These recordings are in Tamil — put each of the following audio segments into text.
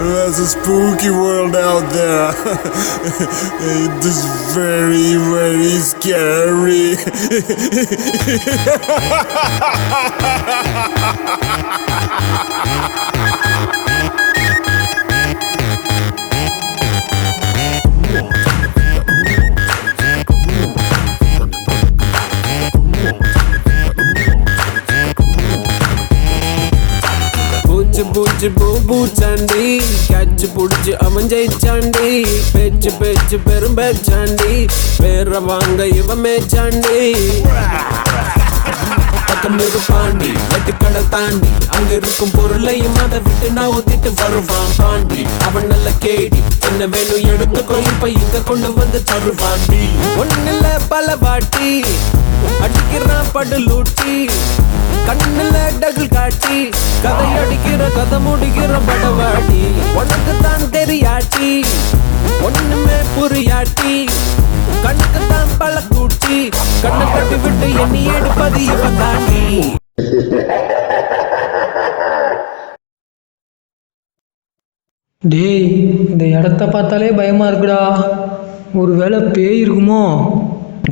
There's a spooky world out there. It is very, very scary. பூச்சி பூ சாண்டி கேட்சு புடிச்சு அவன் ஜெயிச்சாண்டி பேச்சு பேச்சு பெரும் பேச்சாண்டி பேர வாங்க இவமே சாண்டி பக்கமிரு பாண்டி வெட்டுக்கடை தாண்டி அங்க இருக்கும் பொருளையும் அதை விட்டு நான் ஊத்திட்டு வருவான் பாண்டி அவன் நல்ல கேடி என்ன வேணும் எடுத்துக்கோ இப்ப இங்க கொண்டு வந்து தருவாண்டி ஒண்ணுல பல வாட்டி அடிக்கிறான் படு லூட்டி கண்ணுல டகுல் காட்டி கதை அடிக்கிற கதை முடிக்கிற படவாடி உனக்கு தான் தெரியாட்டி ஒண்ணுமே புரியாட்டி கண்ணுக்கு தான் பல கூட்டி கண்ணை கட்டி விட்டு எண்ணி எடுப்பது இவன் தாண்டி. டேய், இந்த இடத்த பார்த்தாலே பயமா இருக்குடா. ஒருவேளை பேய் இருக்குமோ?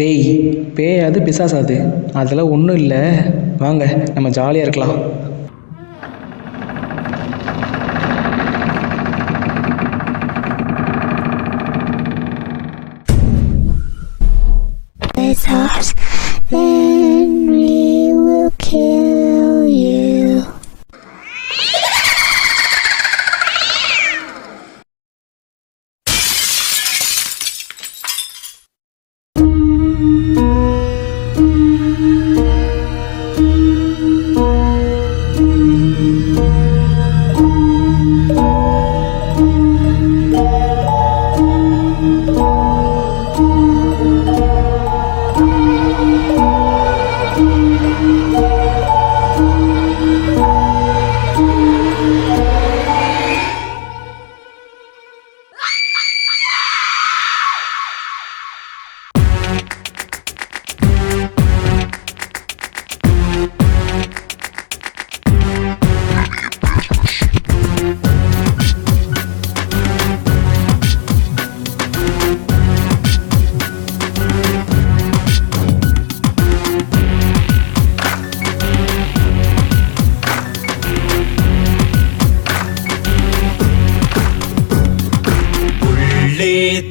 டேய், பேயாது பிசாசாது அதெல்லாம் ஒன்றும் இல்லை. வாங்க நம்ம ஜாலியாக இருக்கலாம். It's hot, then we will kill you.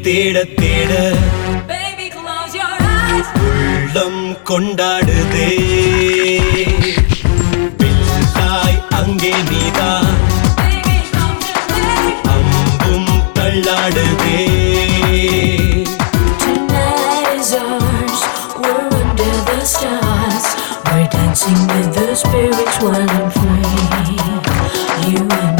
தேட தேட உள்ளம் கொண்டாடுதே பிள்ளாய் அங்கே நீதான் அம்பும் தள்ளாடுதே. Tonight is ours, we're under the stars, we're dancing with the spirits wild and free, you and